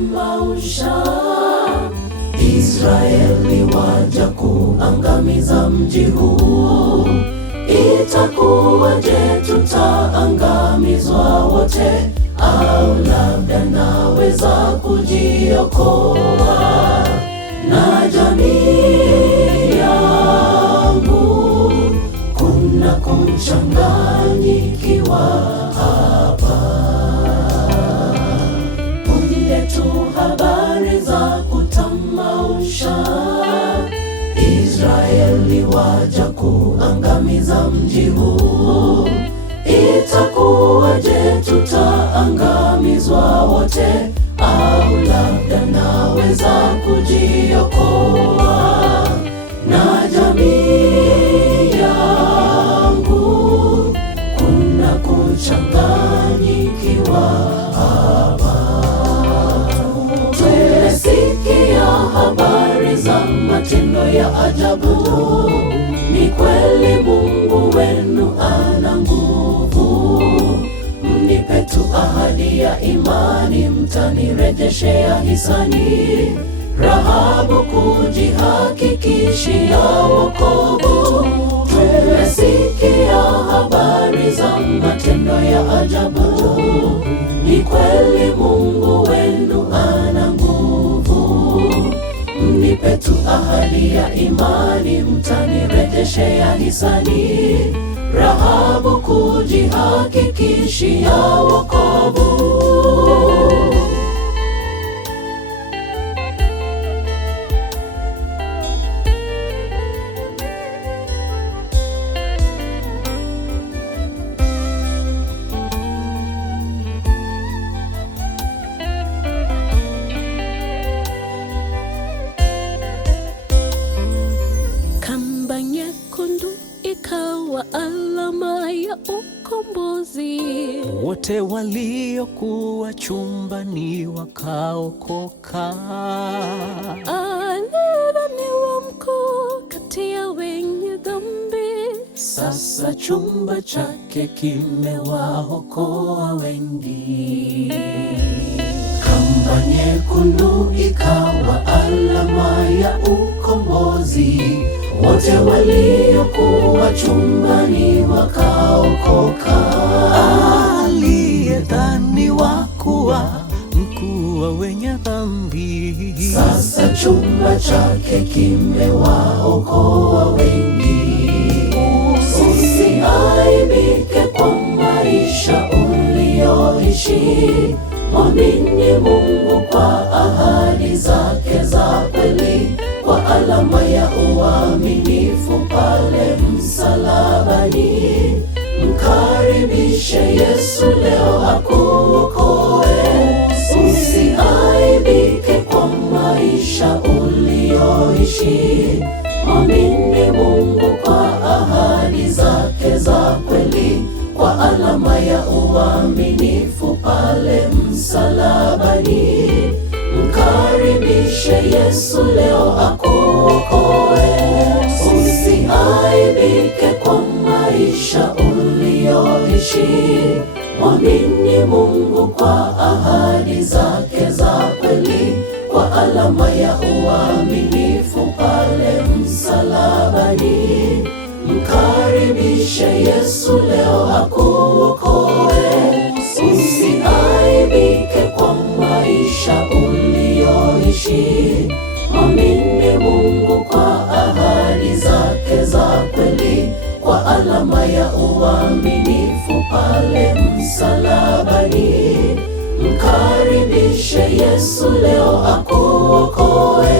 kutamausha. Israeli waja kuangamiza mji huu. Itakuwaje tutaangamizwa wote? Au labda naweza kujiokoa na jamii yangu? Kuna kuchanganyikiwa hapa. Punde tu habari za kutamausha. Israeli waja kuangamiza mji huu. Itakuwaje tutaangamizwa wote? Au labda naweza kujiokoa na jamii yangu? Kuna kuchanganyikiwa hapa. Tumesikia habari za matendo ya ajabu. Ni kweli Mungu wenu ana nguvu. Mnipe tu ahadi ya imani, mtanirejeshea hisani. Rahabu kujihakikishia wokovu. Tumesikia habari za matendo ya ajabu. Ni kweli Mungu wenu ana nguvu. Mnipe tu ahadi ya imani, mtanirejeshea hisani. Rahabu kujihakikishia wokovu. Kamba nyekundu ikawa alama ya ukombozi. Wote waliokuwa chumbani wakaokoka. Alidhaniwa mkuu kati ya wenye dhambi. Sasa chumba chake kimewaokoa wengi. Kamba nyekundu ikawa alama ya ukombozi. Wote waliokuwa chumbani wakaokoka. Aliyedhaniwa kuwa mkuu wa wenye dhambi. Sasa chumba chake kimewaokoa wengi. Usiaibike kwa maisha uliyoishi. Mwamini Mungu kwa ahadi zake za kweli. Kwa alama ya uaminifu pale msalabani. Mkaribishe Yesu leo akuokoe. Usiaibike kwa maisha uliyoishi. Mwamini Mungu kwa ahadi zake za kweli. Kwa alama ya uaminifu pale msalabani. Mkaribishe Yesu leo akuokoe. Usiaibike kwa maisha uliyoishi. Mwamini Mungu kwa ahadi zake za kweli. Kwa alama ya uaminifu pale msalabani. Mkaribishe Yesu leo akuokoe. Usiaibike kwa maisha uliyoishi. Mwamini Mungu kwa ahadi zake za kweli. Kwa alama ya uaminifu pale msalabani. Mkaribishe Yesu leo akuokoe.